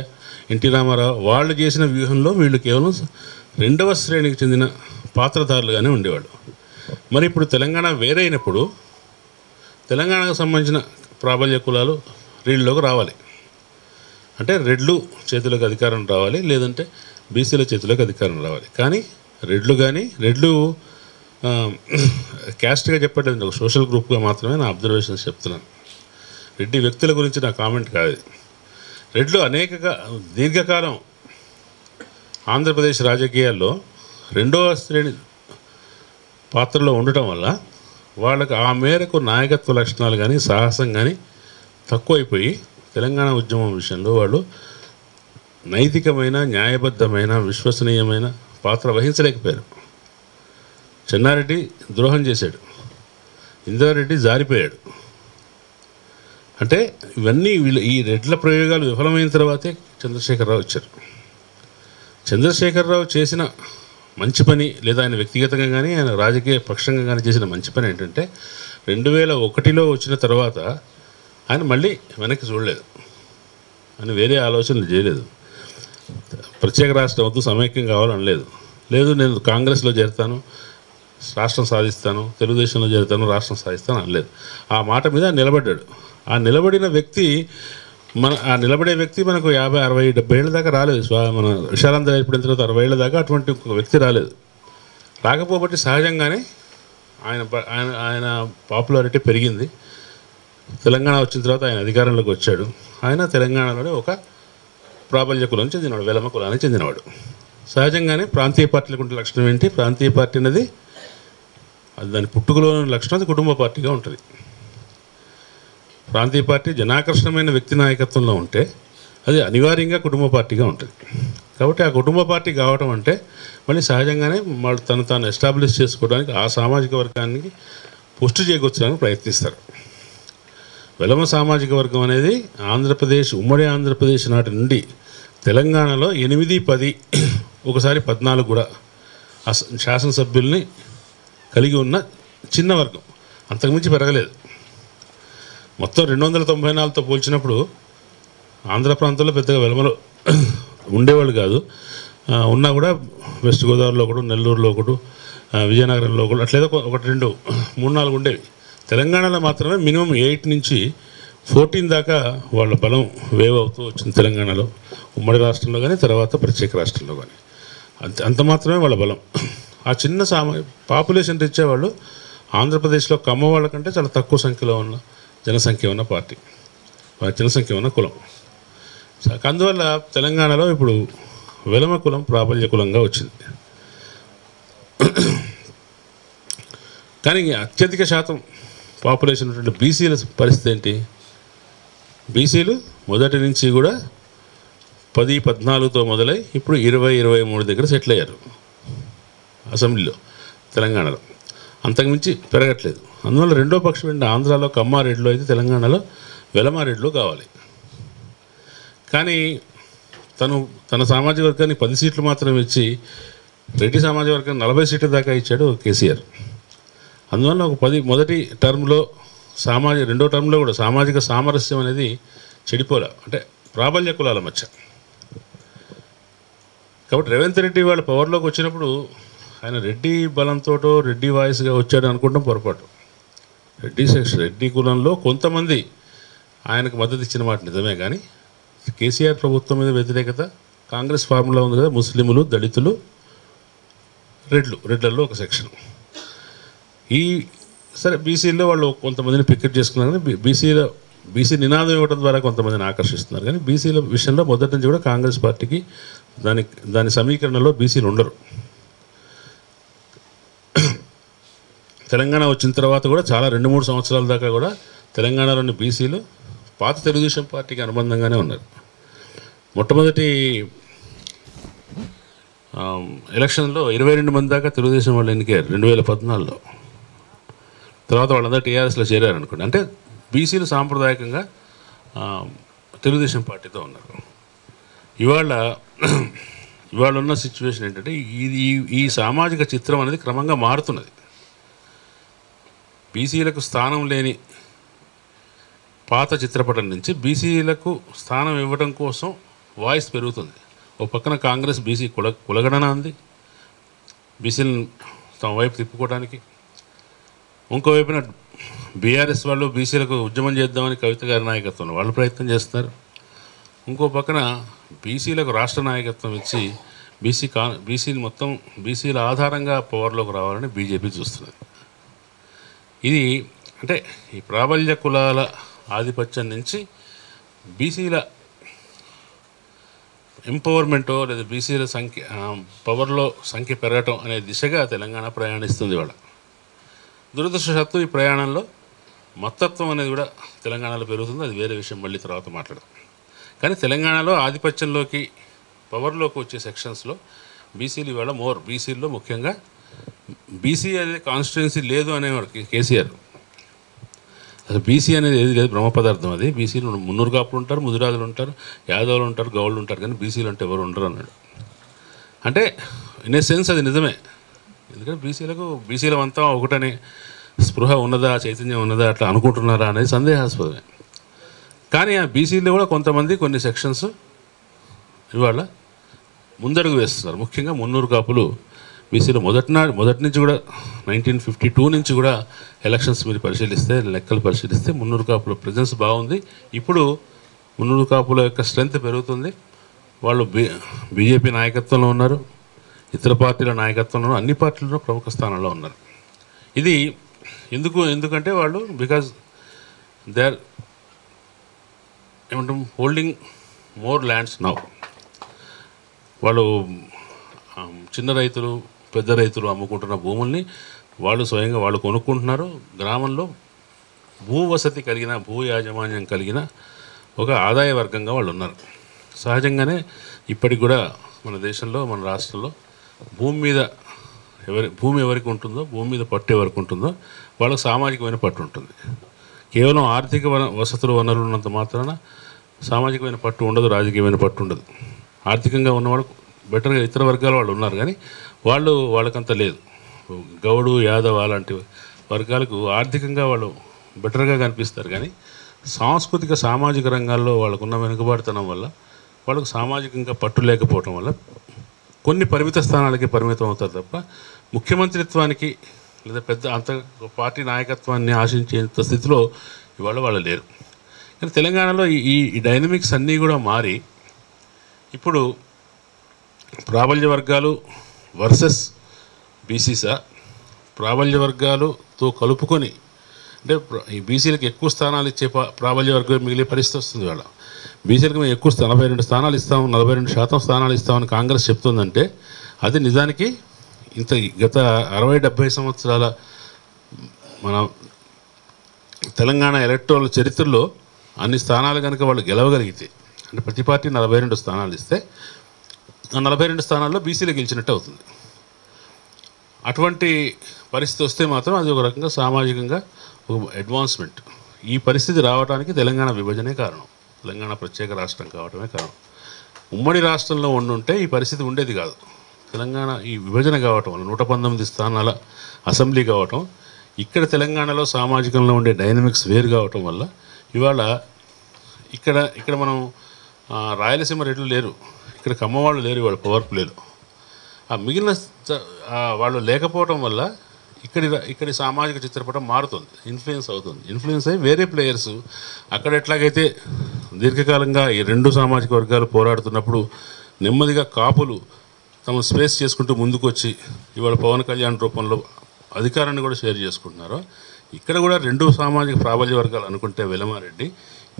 ఎన్టీ రామారావు వాళ్ళు చేసిన వ్యూహంలో వీళ్ళు కేవలం 2వ శ్రేణికి చెందిన పాత్రధారులుగానే ఉండేవాళ్ళు. మరి ఇప్పుడు తెలంగాణ వేరే అయినప్పుడు తెలంగాణకు సంబంధించిన ప్రాబల్య కులాలు వీళ్ళలోకి రావాలి. అంటే రెడ్లు చేతులకు అధికారం రావాలి, లేదంటే బీసీల చేతులకు అధికారం రావాలి. కానీ రెడ్లు క్యాస్ట్గా చెప్పట్లేదు, ఒక సోషల్ గ్రూప్గా మాత్రమే నా అబ్జర్వేషన్స్ చెప్తున్నాను. రెడ్డి వ్యక్తుల గురించి నా కామెంట్ కాదు. రెడ్లు దీర్ఘకాలం ఆంధ్రప్రదేశ్ రాజకీయాల్లో 2వ శ్రేణి పాత్రలో ఉండటం వల్ల వాళ్ళకు ఆ మేరకు నాయకత్వ లక్షణాలు కానీ, సాహసం కానీ తక్కువైపోయి తెలంగాణ ఉద్యమం విషయంలో వాళ్ళు నైతికమైన, న్యాయబద్ధమైన, విశ్వసనీయమైన పాత్ర వహించలేకపోయారు. చెన్నారెడ్డి ద్రోహం చేశాడు, ఇందిరారెడ్డి జారిపోయాడు. అంటే ఇవన్నీ ఈ రెడ్ల ప్రయోగాలు విఫలమైన తర్వాతే చంద్రశేఖరరావు వచ్చారు. చంద్రశేఖరరావు చేసిన మంచి పని, లేదా ఆయన వ్యక్తిగతంగా కానీ ఆయన రాజకీయ పక్షంగా కానీ చేసిన మంచి పని ఏంటంటే 2001లో వచ్చిన తర్వాత ఆయన మళ్ళీ వెనక్కి చూడలేదు, ఆయన వేరే ఆలోచనలు చేయలేదు. ప్రత్యేక రాష్ట్రం వద్దు, సమైక్యం కావాలనలేదు. లేదు నేను కాంగ్రెస్లో చేరుతాను, రాష్ట్రం సాధిస్తాను, తెలుగుదేశంలో చేరుతాను, రాష్ట్రం సాధిస్తాను అనలేదు. ఆ మాట మీద నిలబడ్డాడు. ఆ నిలబడే వ్యక్తి మనకు 50, 60, 70 ఏళ్ళ దాకా రాలేదు. మన విశాలాంధ్ర ఏర్పడిన తర్వాత 60 ఏళ్ళ దాకా అటువంటి ఒక వ్యక్తి రాలేదు. రాకపోబట్టి సహజంగానే ఆయన పాపులారిటీ పెరిగింది. తెలంగాణ వచ్చిన తర్వాత ఆయన అధికారంలోకి వచ్చాడు. ఆయన తెలంగాణలోనే ఒక ప్రాబల్య కులం చెందినవాడు, వెలమ కులానికి చెందినవాడు. సహజంగానే ప్రాంతీయ పార్టీలకు ఉండే లక్షణం ఏంటి? ప్రాంతీయ పార్టీ అనేది అది దాని పుట్టుకలో లక్షణం, అది కుటుంబ పార్టీగా ఉంటుంది. ప్రాంతీయ పార్టీ జనాకర్షణమైన వ్యక్తి నాయకత్వంలో ఉంటే అది అనివార్యంగా కుటుంబ పార్టీగా ఉంటుంది. కాబట్టి ఆ కుటుంబ పార్టీ కావటం అంటే మళ్ళీ సహజంగానే వాళ్ళు తాను ఎస్టాబ్లిష్ చేసుకోవడానికి ఆ సామాజిక వర్గానికి పుష్టి చేకూర్చడానికి ప్రయత్నిస్తారు. వెలమ సామాజిక వర్గం అనేది ఉమ్మడి ఆంధ్రప్రదేశ్ నాటి నుండి తెలంగాణలో 8, 10 ఒకసారి 14 కూడా శాసనసభ్యుల్ని కలిగి ఉన్న చిన్న వర్గం, అంతకుమించి పెరగలేదు. మొత్తం 294తో పోల్చినప్పుడు ఆంధ్ర ప్రాంతంలో పెద్దగా వెలమలో ఉండేవాళ్ళు కాదు. ఉన్నా కూడా వెస్ట్ గోదావరిలో ఒకడు, నెల్లూరులో ఒకడు, విజయనగరంలో ఒకడు, అట్లేదో 1, 2, 3, 4 ఉండేవి. తెలంగాణలో మాత్రమే మినిమం 8 నుంచి 14 దాకా వాళ్ళ బలం వేవ్ అవుతూ వచ్చింది తెలంగాణలో, ఉమ్మడి రాష్ట్రంలో కానీ తర్వాత ప్రత్యేక రాష్ట్రంలో కానీ. అంత మాత్రమే వాళ్ళ బలం. ఆ చిన్న పాపులేషన్ రీత్యా వాళ్ళు ఆంధ్రప్రదేశ్లో కమ్మ వాళ్ళ కంటే చాలా తక్కువ సంఖ్యలో ఉన్న జనసంఖ్య ఉన్న పార్టీ, జనసంఖ్య ఉన్న కులం. అందువల్ల తెలంగాణలో ఇప్పుడు వెలమ కులం ప్రాబల్య కులంగా వచ్చింది. కానీ అత్యధిక శాతం పాపులేషన్ ఉన్నటువంటి బీసీల పరిస్థితి ఏంటి? బీసీలు మొదటి నుంచి కూడా 10-14తో మొదలై ఇప్పుడు 20-23 దగ్గర సెటిల్ అయ్యారు అసెంబ్లీలో, తెలంగాణలో. అంతకుమించి పెరగట్లేదు. అందువల్ల రెండో పక్షం ఏంటి? ఆంధ్రాలో కమ్మారెడ్డిలో అయితే తెలంగాణలో వెలమారెడ్డిలో కావాలి. కానీ తన సామాజిక వర్గానికి 10 సీట్లు మాత్రం ఇచ్చి రెడ్డి సామాజిక వర్గానికి 40 సీట్ల దాకా ఇచ్చాడు కేసీఆర్. అందువల్ల ఒక మొదటి టర్మ్లో రెండో టర్మ్లో కూడా సామాజిక సామరస్యం అనేది చెడిపోలే, అంటే ప్రాబల్య కులాల మధ్య. కాబట్టి రేవంత్ రెడ్డి వాళ్ళ పవర్లోకి వచ్చినప్పుడు ఆయన రెడ్డి బలంతో రెడ్డి వాయిస్గా వచ్చాడు అనుకుంటాం పొరపాటు. రెడ్డి కులంలో కొంతమంది ఆయనకు మద్దతు ఇచ్చిన మాట నిజమే, కానీ కేసీఆర్ ప్రభుత్వం మీద వ్యతిరేకత కాంగ్రెస్ ఫార్ములా ఉంది కదా, ముస్లింలు, దళితులు, రెడ్లలో ఒక సెక్షన్. సరే బీసీల్లో వాళ్ళు కొంతమందిని పికెట్ చేసుకున్నారు, కానీ బీసీ నినాదం ఇవ్వడం ద్వారా కొంతమందిని ఆకర్షిస్తున్నారు. కానీ బీసీల విషయంలో మొదటి నుంచి కూడా కాంగ్రెస్ పార్టీకి దాని సమీకరణలో బీసీలు ఉండరు. తెలంగాణ వచ్చిన తర్వాత కూడా చాలా 2-3 సంవత్సరాల దాకా కూడా తెలంగాణలోని బీసీలు పాత తెలుగుదేశం పార్టీకి అనుబంధంగానే ఉన్నారు. మొట్టమొదటి ఎలక్షన్లో 22 మంది దాకా తెలుగుదేశం వాళ్ళు ఎన్నికయ్యారు 2014లో. తర్వాత వాళ్ళందరూ టీఆర్ఎస్లో చేరారు అనుకోండి. అంటే బీసీలు సాంప్రదాయకంగా తెలుగుదేశం పార్టీతో ఉన్నారు. ఇవాళ ఉన్న సిచ్యువేషన్ ఏంటంటే ఈ సామాజిక చిత్రం అనేది క్రమంగా మారుతున్నది. బీసీలకు స్థానం లేని పాత చిత్రపటం నుంచి బీసీలకు స్థానం ఇవ్వడం కోసం వాయిస్ పెరుగుతుంది. ఓ పక్కన కాంగ్రెస్ బీసీ కులగణన ఉంది, బీసీలను తమ వైపు తిప్పుకోవడానికి. ఇంకోవైపున బీఆర్ఎస్ వాళ్ళు బీసీలకు ఉద్యమం చేద్దామని కవిత గారి నాయకత్వంలో వాళ్ళు ప్రయత్నం చేస్తున్నారు. ఇంకో పక్కన బీసీలకు రాష్ట్ర నాయకత్వం ఇచ్చి బీసీలు మొత్తం బీసీల ఆధారంగా పవర్లోకి రావాలని బీజేపీ చూస్తున్నది. ఇది అంటే ఈ ప్రాబల్య కులాల ఆధిపత్యం నుంచి బీసీల ఎంపవర్మెంటో లేదా బీసీల పవర్లో సంఖ్య పెరగటం అనే దిశగా తెలంగాణ ప్రయాణిస్తుంది. వాళ్ళ దురదృష్టవశాత్తు ఈ ప్రయాణంలో మతత్వం అనేది కూడా తెలంగాణలో పెరుగుతుంది. అది వేరే విషయం, మళ్ళీ తర్వాత మాట్లాడదాం. కానీ తెలంగాణలో ఆధిపత్యంలోకి పవర్లోకి వచ్చే సెక్షన్స్లో బీసీలు ఇవాళ బీసీల్లో ముఖ్యంగా బీసీ అనేది కాన్స్టిట్యున్సీ లేదు అనేవాడు కేసీఆర్. అసలు బీసీ అనేది ఏది లేదు, బ్రహ్మ పదార్థం. అది బీసీలు మున్నూరు కాపులు ఉంటారు, ముదిరాజులు ఉంటారు, యాదవులు ఉంటారు, గౌళ్ళు ఉంటారు, కానీ బీసీలు అంటే ఎవరు ఉండరు అన్నాడు. అంటే ఇన్ ఏ సెన్స్ అది నిజమే. ఎందుకంటే బీసీలమంతా ఒకటనే స్పృహ ఉన్నదా, చైతన్యం ఉన్నదా, అట్లా అనుకుంటున్నారా అనేది సందేహాస్పదమే. కానీ ఆ బీసీలో కూడా కొంతమంది కొన్ని సెక్షన్స్ ఇవాళ ముందడుగు వేస్తున్నారు. ముఖ్యంగా మున్నూరు కాపులు బీసీలో మొదటి నుంచి కూడా 1952 నుంచి కూడా ఎలక్షన్స్ మీరు లెక్కలు పరిశీలిస్తే మున్నూరు కాపుల ప్రెజెన్స్ బాగుంది. ఇప్పుడు మున్నూరు కాపుల యొక్క స్ట్రెంత్ పెరుగుతుంది. వాళ్ళు బీజేపీ నాయకత్వంలో ఉన్నారు, ఇతర పార్టీల నాయకత్వంలో, అన్ని పార్టీలలో ప్రముఖ స్థానంలో ఉన్నారు. ఇది ఎందుకంటే వాళ్ళు because they are holding more lands now. వాళ్ళు చిన్న రైతులు, పెద్ద రైతులు అమ్ముకుంటున్న భూముల్ని వాళ్ళు స్వయంగా వాళ్ళు కొనుక్కుంటున్నారు. గ్రామంలో భూవసతి కలిగిన, భూ యాజమాన్యం కలిగిన ఒక ఆదాయ వర్గంగా వాళ్ళు ఉన్నారు. సహజంగానే ఇప్పటికి కూడా మన దేశంలో, మన రాష్ట్రంలో భూమి ఎవరికి ఉంటుందో, భూమి మీద పట్టు ఎవరికి ఉంటుందో వాళ్ళకు సామాజికమైన పట్టు ఉంటుంది. కేవలం ఆర్థిక వసతులు, వనరులు ఉన్నంత మాత్రాన సామాజికమైన పట్టు ఉండదు, రాజకీయమైన పట్టు ఉండదు. ఆర్థికంగా ఉన్నవాళ్ళు బెటర్గా ఇతర వర్గాల వాళ్ళు ఉన్నారు, కానీ వాళ్ళకంత లేదు. గౌడు, యాదవ్ అలాంటి వర్గాలకు ఆర్థికంగా వాళ్ళు బెటర్గా కనిపిస్తారు, కానీ సాంస్కృతిక సామాజిక రంగాల్లో వాళ్ళకున్న వెనుకబాటుతనం వల్ల, వాళ్ళకు సామాజికంగా పట్టు లేకపోవటం వల్ల కొన్ని పరిమిత స్థానాలకి పరిమితం అవుతారు తప్ప ముఖ్యమంత్రిత్వానికి లేదా పెద్ద పార్టీ నాయకత్వాన్ని ఆశించేంత స్థితిలో ఇవాళ వాళ్ళు లేరు. కానీ తెలంగాణలో ఈ డైనమిక్స్ అన్నీ కూడా మారి ఇప్పుడు ప్రాబల్య వర్గాలు వర్సెస్ బీసీసా, ప్రాబల్య వర్గాలతో కలుపుకొని, అంటే ఈ బీసీలకు ఎక్కువ స్థానాలు ఇచ్చే ప్రాబల్య వర్గం మిగిలే పరిస్థితి వస్తుంది. వాళ్ళ బీసీలకు మేము ఎక్కువ 42 స్థానాలు ఇస్తాము, 42% స్థానాలు ఇస్తామని కాంగ్రెస్ చెప్తుందంటే అది నిజానికి ఇంత గత 60-70 సంవత్సరాల మన తెలంగాణ ఎలక్టోరల్ చరిత్రలో అన్ని స్థానాలు కనుక వాళ్ళు గెలవగలిగితే, అంటే ప్రతి పార్టీ 42 స్థానాలు ఇస్తే ఆ 42 స్థానాల్లో బీసీలు గెలిచినట్టు అవుతుంది. అటువంటి పరిస్థితి వస్తే మాత్రం అది ఒక రకంగా సామాజికంగా ఒక అడ్వాన్స్మెంట్. ఈ పరిస్థితి రావడానికి తెలంగాణ విభజనే కారణం, తెలంగాణ ప్రత్యేక రాష్ట్రం కావడమే కారణం. ఉమ్మడి రాష్ట్రంలో ఉండుంటే ఈ పరిస్థితి ఉండేది కాదు. తెలంగాణ ఈ విభజన కావటం వల్ల 119 స్థానాల అసెంబ్లీ కావటం, ఇక్కడ తెలంగాణలో సామాజికంలో ఉండే డైనమిక్స్ వేరు కావటం వల్ల ఇవాళ ఇక్కడ మనం రాయలసీమ రెడ్లు లేరు, ఇక్కడ కమ్మవాళ్ళు లేరు, ఇవాళ పవర్ ప్లేలు. ఆ మిగిలిన వాళ్ళు లేకపోవడం వల్ల ఇక్కడి సామాజిక చిత్రపటం మారుతుంది, ఇన్ఫ్లుయెన్స్ అవుతుంది. ఇన్ఫ్లుయెన్స్ అయ్యి వేరే ప్లేయర్స్ అక్కడ ఎట్లాగైతే దీర్ఘకాలంగా ఈ 2 సామాజిక వర్గాలు పోరాడుతున్నప్పుడు నెమ్మదిగా కాపులు తమ స్పేస్ చేసుకుంటూ ముందుకు వచ్చి ఇవాళ పవన్ కళ్యాణ్ రూపంలో అధికారాన్ని కూడా షేర్ చేసుకుంటున్నారు, ఇక్కడ కూడా 2 సామాజిక ప్రాబల్య వర్గాలు అనుకుంటే వెలమారెడ్డి,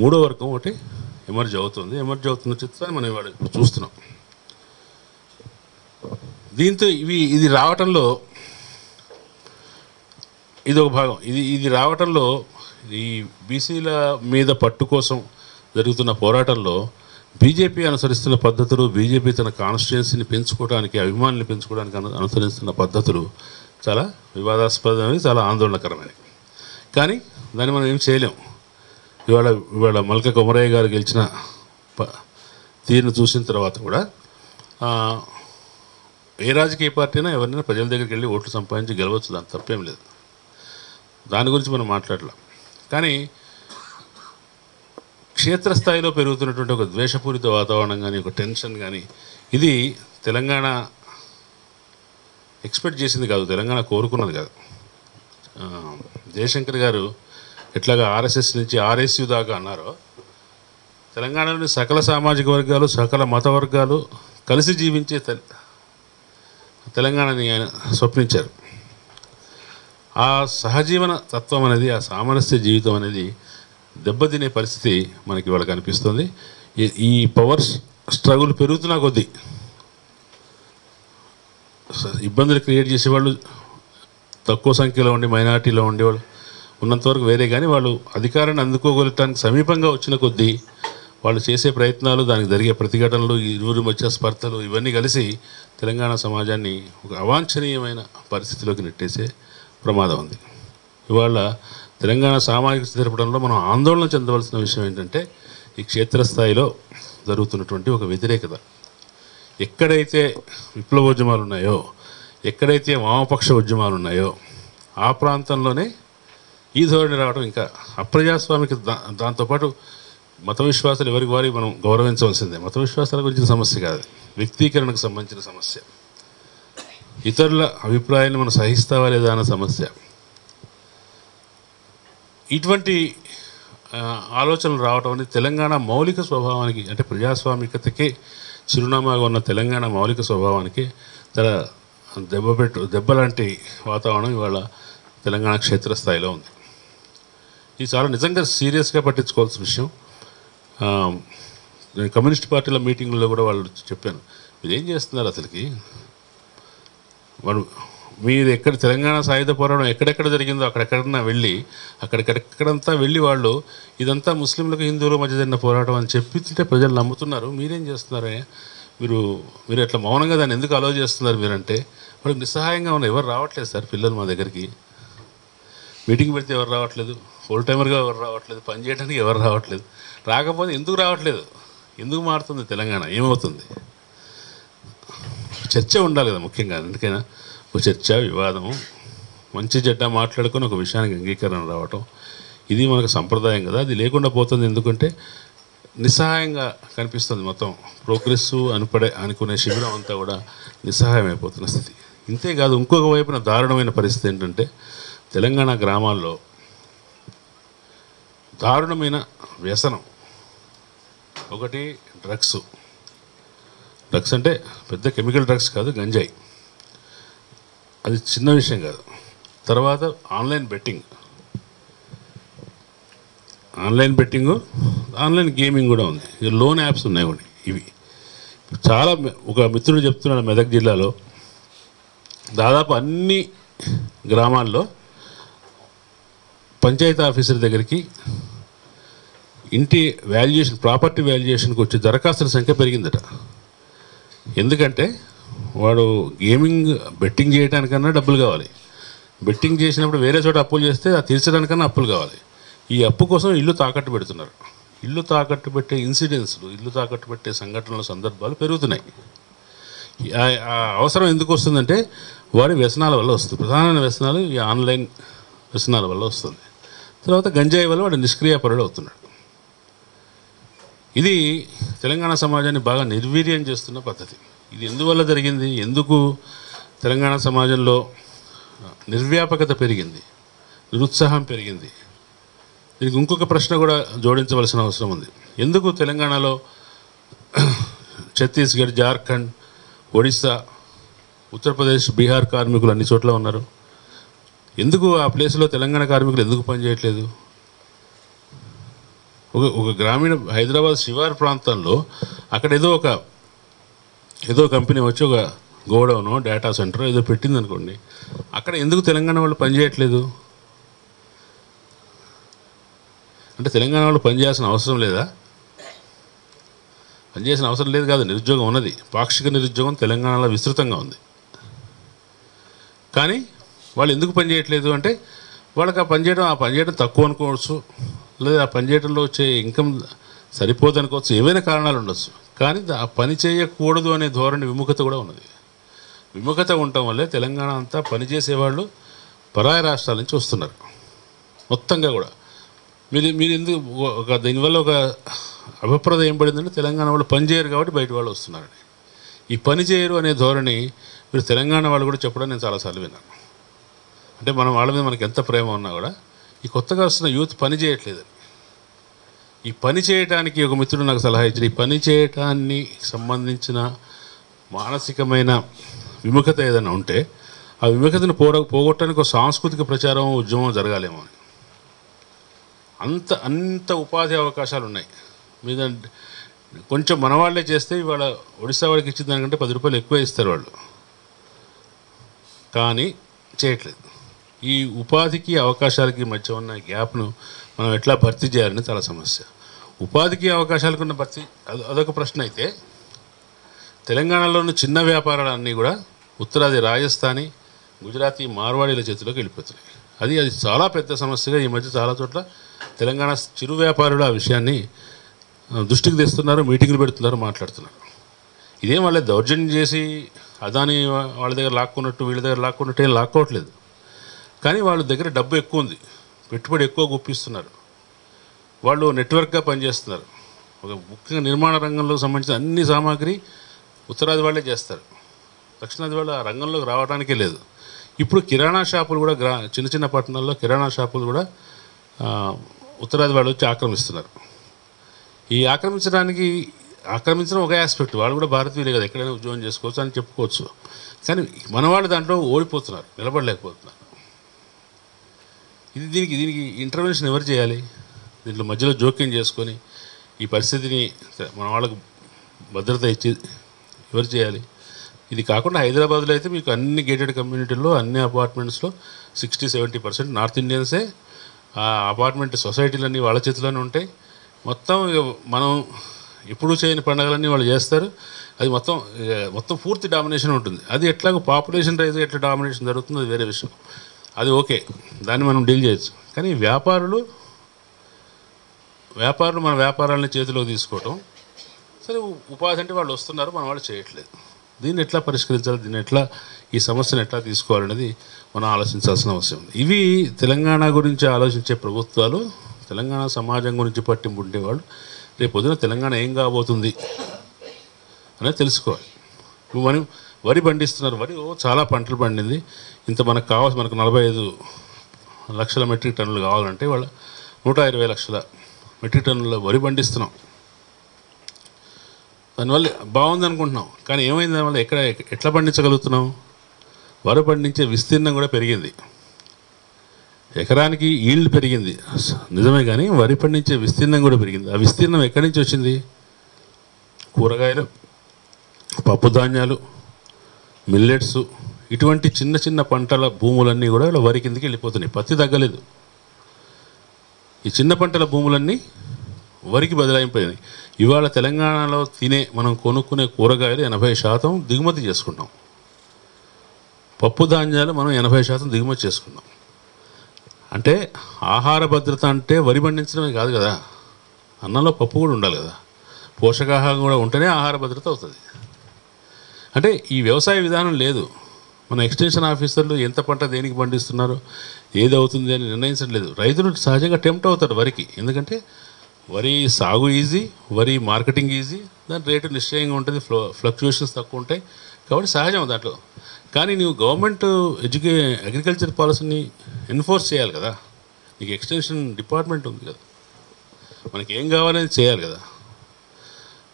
3వ వర్గం ఒకటి ఎమర్జ్ అవుతున్న చిత్రాన్ని మనం ఇవాళ ఇప్పుడు చూస్తున్నాం. దీంతో ఇది రావటంలో ఇది ఒక భాగం. ఇది రావటంలో ఈ బీసీల మీద పట్టు కోసం జరుగుతున్న పోరాటంలో బీజేపీ అనుసరిస్తున్న పద్ధతులు, బీజేపీ తన కాన్స్టిట్యుయెన్సీని పెంచుకోవడానికి, అభిమానులు పెంచుకోవడానికి అనుసరిస్తున్న పద్ధతులు చాలా వివాదాస్పదమైనవి, చాలా ఆందోళనకరమైనవి. కానీ దాన్ని మనం ఏం చేయలేం. ఇవాళ మల్క కొమరయ్య గారు గెలిచిన తీరును చూసిన తర్వాత కూడా ఏ రాజకీయ పార్టీ అయినా ఎవరైనా ప్రజల దగ్గరికి వెళ్ళి ఓట్లు సంపాదించి గెలవచ్చు, దాని తప్పేం లేదు. దాని గురించి మనం మాట్లాడలేం. కానీ క్షేత్రస్థాయిలో పెరుగుతున్నటువంటి ఒక ద్వేషపూరిత వాతావరణం కానీ, ఒక టెన్షన్ కానీ, ఇది తెలంగాణ ఎక్స్పెక్ట్ చేసింది కాదు, తెలంగాణ కోరుకున్నది కాదు. జయశంకర్ గారు ఎట్లాగా ఆర్ఎస్ఎస్ నుంచి ఆర్ఎస్యు దాకా అన్నారో, తెలంగాణలోని సకల సామాజిక వర్గాలు, సకల మత వర్గాలు కలిసి జీవించే తెలంగాణని ఆయన స్వప్నించారు. ఆ సహజీవన తత్వం అనేది, ఆ సామరస్య జీవితం అనేది దెబ్బతినే పరిస్థితి మనకి ఇవాళ కనిపిస్తుంది. ఈ పవర్ స్ట్రగుల్ పెరుగుతున్నా కొద్దీ ఇబ్బందులు క్రియేట్ చేసేవాళ్ళు తక్కువ సంఖ్యలో ఉండి, మైనారిటీలో ఉండేవాళ్ళు ఉన్నంతవరకు వేరే, కానీ వాళ్ళు అధికారాన్ని అందుకోగలటానికి సమీపంగా వచ్చిన కొద్దీ వాళ్ళు చేసే ప్రయత్నాలు, దానికి జరిగే ప్రతిఘటనలు, ఇరువురి మధ్య స్పర్ధలు, ఇవన్నీ కలిసి తెలంగాణ సమాజాన్ని ఒక అవాంఛనీయమైన పరిస్థితిలోకి నెట్టేసే ప్రమాదం ఉంది. ఇవాళ తెలంగాణ సామాజిక చిత్రపటంలో మనం ఆందోళన చెందవలసిన విషయం ఏంటంటే, ఈ క్షేత్రస్థాయిలో జరుగుతున్నటువంటి ఒక వ్యతిరేకత. ఎక్కడైతే విప్లవోద్యమాలు ఉన్నాయో, ఎక్కడైతే వామపక్ష ఉద్యమాలు ఉన్నాయో, ఆ ప్రాంతంలోనే ఈ ధోరణి రావడం ఇంకా అప్రజాస్వామిక. దాంతోపాటు మత విశ్వాసాలు ఎవరికి వారి మనం గౌరవించవలసిందే. మత విశ్వాసాల గురించిన సమస్య కాదు, వ్యక్తీకరణకు సంబంధించిన సమస్య. ఇతరుల అభిప్రాయాన్ని మనం సహిస్తావా లేదా అన్న సమస్య. ఇటువంటి ఆలోచనలు రావడం అనేది తెలంగాణ మౌలిక స్వభావానికి, అంటే ప్రజాస్వామికతకే చిరునామాగా ఉన్న తెలంగాణ మౌలిక స్వభావానికి చాలా దెబ్బలాంటి వాతావరణం ఇవాళ తెలంగాణ క్షేత్రస్థాయిలో ఉంది. ఇది చాలా నిజంగా సీరియస్గా పట్టించుకోవాల్సిన విషయం. నేను కమ్యూనిస్ట్ పార్టీల మీటింగ్లో కూడా వాళ్ళు చెప్పాను, మీరు ఏం చేస్తున్నారు అసలుకి, మీరు ఎక్కడ తెలంగాణ సాయుధ పోరాటం ఎక్కడెక్కడ జరిగిందో అక్కడెక్కడంతా వెళ్ళి వాళ్ళు ఇదంతా ముస్లింలకు హిందువుల మధ్య జరిగిన పోరాటం అని చెప్పితే ప్రజలు నమ్ముతున్నారు. మీరేం చేస్తున్నారే, మీరు ఎట్లా మౌనంగా దాన్ని ఎందుకు అలౌ చేస్తున్నారు మీరంటే, వాళ్ళకి నిస్సహాయంగా ఉన్న ఎవరు రావట్లేదు సార్. పిల్లలు మా దగ్గరికి మీటింగ్ పెడితే ఎవరు రావట్లేదు, ఫుల్ టైమర్గా ఎవరు రావట్లేదు, పని చేయడానికి ఎవరు రావట్లేదు. రాకపోతే ఎందుకు రావట్లేదు, ఎందుకు మారుతుంది తెలంగాణ, ఏమవుతుంది? చర్చ ఉండాలి కదా ముఖ్యంగా. ఎందుకైనా ఒక చర్చ, వివాదము, మంచి చెడ్డ మాట్లాడుకొని ఒక విషయానికి అంగీకరణ రావటం, ఇది మనకు సంప్రదాయం కదా. అది లేకుండా పోతుంది. ఎందుకంటే నిస్సహాయంగా కనిపిస్తుంది మొత్తం. ప్రోగ్రెస్ అనుకునే శిబిరం అంతా కూడా నిస్సహాయమైపోతున్న స్థితి. ఇంతేకాదు, ఇంకొక వైపున దారుణమైన పరిస్థితి ఏంటంటే, తెలంగాణ గ్రామాల్లో దారుణమైన వ్యసనం. ఒకటి డ్రగ్స్ అంటే పెద్ద కెమికల్ డ్రగ్స్ కాదు, గంజాయి, అది చిన్న విషయం కాదు. తర్వాత online betting, online betting, online gaming కూడా ఉంది. ఇక లోన్ యాప్స్ ఉన్నాయి కూడా. ఇవి చాలా ఒక మిత్రుడు చెప్తున్నాడు, మెదక్ జిల్లాలో దాదాపు అన్ని గ్రామాల్లో పంచాయతీ ఆఫీసర్ దగ్గరికి ఇంటి వాల్యుయేషన్, ప్రాపర్టీ వాల్యుయేషన్కి వచ్చే దరఖాస్తుల సంఖ్య పెరిగిందట. ఎందుకంటే వాడు గేమింగ్ బెట్టింగ్ చేయడానికన్నా డబ్బులు కావాలి, బెట్టింగ్ చేసినప్పుడు వేరే చోట అప్పులు చేస్తే అది తీర్చడానికన్నా అప్పులు కావాలి. ఈ అప్పు కోసం ఇల్లు తాకట్టు పెడుతున్నారు. ఇల్లు తాకట్టు పెట్టే ఇన్సిడెంట్స్లు, ఇల్లు తాకట్టు పెట్టే సంఘటనల సందర్భాలు పెరుగుతున్నాయి. ఆ అవసరం ఎందుకు వస్తుందంటే వాడి వ్యసనాల వల్ల వస్తుంది. ప్రధానమైన వ్యసనాలు ఈ ఆన్లైన్ వ్యసనాల వల్ల వస్తుంది. తర్వాత గంజాయి వల్ల వాడు నిష్క్రియాపరుడు అవుతున్నాడు. ఇది తెలంగాణ సమాజాన్ని బాగా నిర్వీర్యం చేస్తున్న పద్ధతి. ఇది ఎందువల్ల జరిగింది? ఎందుకు తెలంగాణ సమాజంలో నిర్వ్యాపకత పెరిగింది, నిరుత్సాహం పెరిగింది? దీనికి ఇంకొక ప్రశ్న కూడా జోడించవలసిన అవసరం ఉంది. ఎందుకు తెలంగాణలో ఛత్తీస్గఢ్, జార్ఖండ్, ఒడిస్సా, ఉత్తరప్రదేశ్, బీహార్ కార్మికులు అన్ని చోట్ల ఉన్నారు? ఎందుకు ఆ ప్లేస్లో తెలంగాణ కార్మికులు ఎందుకు పనిచేయట్లేదు? ఒక గ్రామీణ హైదరాబాద్ శివారు ప్రాంతాల్లో అక్కడ ఏదో కంపెనీ వచ్చి ఒక గోడౌనో డేటా సెంటర్ ఏదో పెట్టింది అనుకోండి, అక్కడ ఎందుకు తెలంగాణ వాళ్ళు పనిచేయట్లేదు? అంటే తెలంగాణ వాళ్ళు పనిచేయాల్సిన అవసరం లేదా? పనిచేసిన అవసరం లేదు కాదు, నిరుద్యోగం ఉన్నది. పాక్షిక నిరుద్యోగం తెలంగాణలో విస్తృతంగా ఉంది. కానీ వాళ్ళు ఎందుకు పనిచేయట్లేదు అంటే వాళ్ళకి ఆ పనిచేయడం తక్కువ అనుకోవచ్చు, లేదా ఆ పనిచేయడంలో వచ్చే ఇన్కమ్ సరిపోదు అనుకోవచ్చు, ఏవైనా కారణాలు ఉండొచ్చు. కానీ ఆ పని చేయకూడదు అనే ధోరణి, విముఖత కూడా ఉన్నది. విముఖత ఉండటం వల్లే తెలంగాణ అంతా పనిచేసేవాళ్ళు పరాయ రాష్ట్రాల నుంచి వస్తున్నారు మొత్తంగా కూడా. మీరు ఎందుకు దీనివల్ల ఒక అభిప్రాయం ఏం పడిందంటే తెలంగాణ వాళ్ళు పని చేయరు కాబట్టి బయట వాళ్ళు వస్తున్నారని. ఈ పని చేయరు అనే ధోరణి మీరు తెలంగాణ వాళ్ళు కూడా చెప్పడం నేను చాలాసార్లు విన్నాను. అంటే వాళ్ళ మీద మనకి ఎంత ప్రేమ ఉన్నా కూడా ఈ కొత్తగా వస్తున్న యూత్ పని చేయట్లేదు. ఈ పని చేయటానికి ఒక మిత్రుడు నాకు సలహా ఇచ్చాడు. ఈ పని చేయటాన్ని సంబంధించిన మానసికమైన విముఖత ఏదైనా ఉంటే ఆ విముఖతను పోగొట్టడానికి ఒక సాంస్కృతిక ప్రచారం, ఉద్యమం జరగాలేమో అని. అంత ఉపాధి అవకాశాలు ఉన్నాయి మీద. కొంచెం మనవాళ్లే చేస్తే ఇవాళ ఒడిశా వాడికి ఇచ్చిన దానికంటే 10 రూపాయలు ఎక్కువ ఇస్తారు వాళ్ళు, కానీ చేయట్లేదు. ఈ ఉపాధికి అవకాశాలకి మధ్య ఉన్న గ్యాప్ను మనం ఎట్లా భర్తీ చేయాలని చాలా సమస్య. ఉపాధికి అవకాశాలకు ఉన్న భర్తీ అదొక ప్రశ్న అయితే, తెలంగాణలోని చిన్న వ్యాపారాలన్నీ కూడా ఉత్తరాది రాజస్థానీ, గుజరాతీ, మార్వాడీల చేతిలోకి వెళ్ళిపోతున్నాయి. అది చాలా పెద్ద సమస్యగా ఈ మధ్య చాలా చోట్ల తెలంగాణ చిరు వ్యాపారులు ఆ విషయాన్ని దృష్టికి తెస్తున్నారు, మీటింగ్లు పెడుతున్నారు, మాట్లాడుతున్నారు. ఇదేం వాళ్ళే దౌర్జన్యం చేసి అదాని వాళ్ళ దగ్గర లాక్కున్నట్టు వీళ్ళ దగ్గర లాక్కున్నట్టు ఏం లాక్కోవట్లేదు. కానీ వాళ్ళ దగ్గర డబ్బు ఎక్కువ ఉంది, పెట్టుబడి ఎక్కువ గుప్పిస్తున్నారు, వాళ్ళు నెట్వర్క్గా పనిచేస్తున్నారు. ఒక ముఖ్యంగా నిర్మాణ రంగంలో సంబంధించిన అన్ని సామాగ్రి ఉత్తరాది వాళ్ళే చేస్తారు, దక్షిణాది వాళ్ళు ఆ రంగంలోకి రావడానికే లేదు. ఇప్పుడు కిరాణా షాపులు కూడా చిన్న చిన్న పట్టణాల్లో కిరాణా షాపులు కూడా ఉత్తరాది వాళ్ళు వచ్చి ఆక్రమిస్తున్నారు. ఈ ఆక్రమించడం ఒక ఆస్పెక్ట్, వాళ్ళు కూడా భారతీయులే కదా, ఎక్కడైనా ఉద్యోగం చేసుకోవచ్చు అని చెప్పుకోవచ్చు. కానీ మన వాళ్ళు దాంట్లో ఓడిపోతున్నారు, నిలబడలేకపోతున్నారు. దీనికి ఇంటర్వెన్షన్ ఎవరు చేయాలి? దీంట్లో మధ్యలో జోక్యం చేసుకొని ఈ పరిస్థితిని మన వాళ్ళకు భద్రత ఇచ్చి ఎవరు చేయాలి? ఇది కాకుండా హైదరాబాద్లో అయితే మీకు అన్ని గేటెడ్ కమ్యూనిటీల్లో, అన్ని అపార్ట్మెంట్స్లో 60-70% నార్త్ ఇండియన్సే. ఆ అపార్ట్మెంట్ సొసైటీలన్నీ వాళ్ళ చేతిలోనే ఉంటాయి. మొత్తం మనం ఎప్పుడూ చేయని పండుగలన్నీ వాళ్ళు చేస్తారు. అది మొత్తం పూర్తి డామినేషన్ ఉంటుంది. అది ఎట్లాగో పాపులేషన్ రైజ్ ఎట్లా డామినేషన్ జరుగుతుందో అది వేరే విషయం. అది ఓకే, దాన్ని మనం డీల్ చేయొచ్చు. కానీ వ్యాపారులు మన వ్యాపారాలని చేతిలోకి తీసుకోవటం సరే. ఉపాధి అంటే వాళ్ళు వస్తున్నారు, మన వాళ్ళు చేయట్లేదు. దీన్ని ఎట్లా పరిష్కరించాలి, ఈ సమస్యను ఎట్లా తీసుకోవాలనేది మనం ఆలోచించాల్సిన అవసరం ఉంది. ఇవి తెలంగాణ గురించి ఆలోచించే ప్రభుత్వాలు, తెలంగాణ సమాజం గురించి పట్టింపు ఉండేవాళ్ళు రేపు పొద్దున తెలంగాణ ఏం కాబోతుంది అనేది తెలుసుకోవాలి. మనం వరి పండిస్తున్నారు, వరి చాలా పంటలు పండింది, ఇంత మనకు 45 లక్షల మెట్రిక్ టన్నులు కావాలంటే వాళ్ళ 120 లక్షల మెట్రిక్ టన్నుల వరి పండిస్తున్నాం. దానివల్ల బాగుంది అనుకుంటున్నాం, కానీ ఏమైంది? దానివల్ల ఎట్లా పండించగలుగుతున్నాం? వరి పండించే విస్తీర్ణం కూడా పెరిగింది. ఎకరానికి ఈల్డ్ పెరిగింది నిజమే, కానీ వరి పండించే విస్తీర్ణం కూడా పెరిగింది. ఆ విస్తీర్ణం ఎక్కడి నుంచి వచ్చింది? కూరగాయలు, పప్పు ధాన్యాలు, మిల్లెట్స్, ఇటువంటి చిన్న చిన్న పంటల భూములన్నీ కూడా ఇలా వరి కిందకి వెళ్ళిపోతున్నాయి. పత్తి తగ్గలేదు. ఈ చిన్న పంటల భూములన్నీ వరికి బదలాయిపోయినాయి. ఇవాళ తెలంగాణలో మనం కొనుక్కునే కూరగాయలు 80% దిగుమతి చేసుకుంటాం. పప్పు ధాన్యాలు మనం 80% దిగుమతి చేసుకున్నాం. అంటే ఆహార భద్రత అంటే వరి పండించడమే కాదు కదా, అన్నంలో పప్పు కూడా ఉండాలి కదా, పోషకాహారం కూడా ఉంటేనే ఆహార భద్రత అవుతుంది. అంటే ఈ వ్యవసాయ విధానం లేదు. మన ఎక్స్టెన్షన్ ఆఫీసర్లు ఎంత పంట దేనికి పండిస్తున్నారు, ఏది అవుతుంది అని నిర్ణయించట్లేదు. రైతులు సహజంగా టెంప్ట్ అవుతారు వరికి, ఎందుకంటే వరి సాగు ఈజీ, వరి మార్కెటింగ్ ఈజీ, దాని రేటు నిశ్చయంగా ఉంటుంది, ఫ్లక్చుయేషన్స్ తక్కువ ఉంటాయి, కాబట్టి సహజం దాంట్లో. కానీ నువ్వు గవర్నమెంట్ అగ్రికల్చర్ పాలసీని ఎన్ఫోర్స్ చేయాలి కదా, నీకు ఎక్స్టెన్షన్ డిపార్ట్మెంట్ ఉంది కదా, మనకి ఏం కావాలని చేయాలి కదా.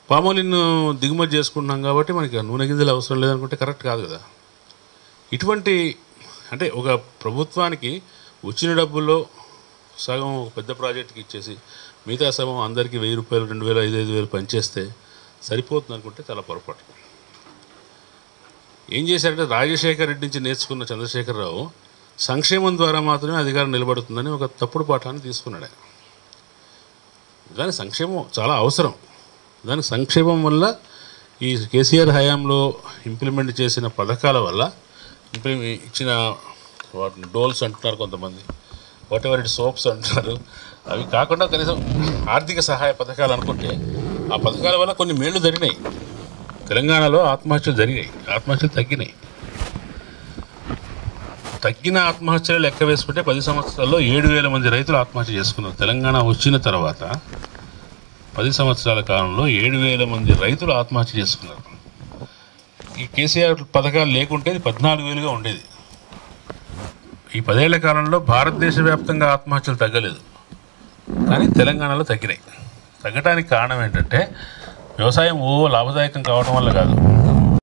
పామోలిన్ దిగుమతి చేసుకుంటున్నాం కాబట్టి మనకి నూనె గింజలు అవసరం లేదనుకుంటే కరెక్ట్ కాదు కదా. ఇటువంటి అంటే ఒక ప్రభుత్వానికి వచ్చిన డబ్బుల్లో సగం ఒక పెద్ద ప్రాజెక్టుకి ఇచ్చేసి మిగతా సగం అందరికీ 1000 రూపాయలు, 2000, 5,000 పనిచేస్తే సరిపోతుంది అనుకుంటే చాలా పొరపాటు. ఏం చేశారంటే రాజశేఖర్ రెడ్డి నుంచి నేర్చుకున్న చంద్రశేఖరరావు సంక్షేమం ద్వారా మాత్రమే అధికారం నిలబడుతుందని ఒక తప్పుడు పాఠాన్ని తీసుకున్నాడు. దానికి సంక్షేమం చాలా అవసరం. దానికి సంక్షేమం వల్ల ఈ కేసీఆర్ హయాంలో ఇంప్లిమెంట్ చేసిన పథకాల వల్ల ఇచ్చిన వాటిని డోల్స్ అంటున్నారు కొంతమంది, వాట్ ఎవర్ ఇట్ సోప్స్ అంటున్నారు, అవి కాకుండా కనీసం ఆర్థిక సహాయ పథకాలు అనుకుంటే ఆ పథకాల వల్ల కొన్ని మేళ్లు జరిగినాయి. తెలంగాణలో ఆత్మహత్యలు జరిగాయి, ఆత్మహత్యలు తగ్గినాయి. తగ్గిన ఆత్మహత్యలు లెక్క వేసుకుంటే 10 సంవత్సరాల్లో 7,000 మంది రైతులు ఆత్మహత్య చేసుకున్నారు. తెలంగాణ వచ్చిన తర్వాత 10 సంవత్సరాల కాలంలో 7,000 మంది రైతులు ఆత్మహత్య చేసుకున్నారు. ఈ కేసీఆర్ పథకాలు లేకుంటే 14,000గా ఉండేది. ఈ 10 ఏళ్ల కాలంలో భారతదేశ వ్యాప్తంగా ఆత్మహత్యలు తగ్గలేదు, కానీ తెలంగాణలో తగ్గినాయి. తగ్గడానికి కారణం ఏంటంటే వ్యవసాయం లాభదాయకం కావడం వల్ల కాదు,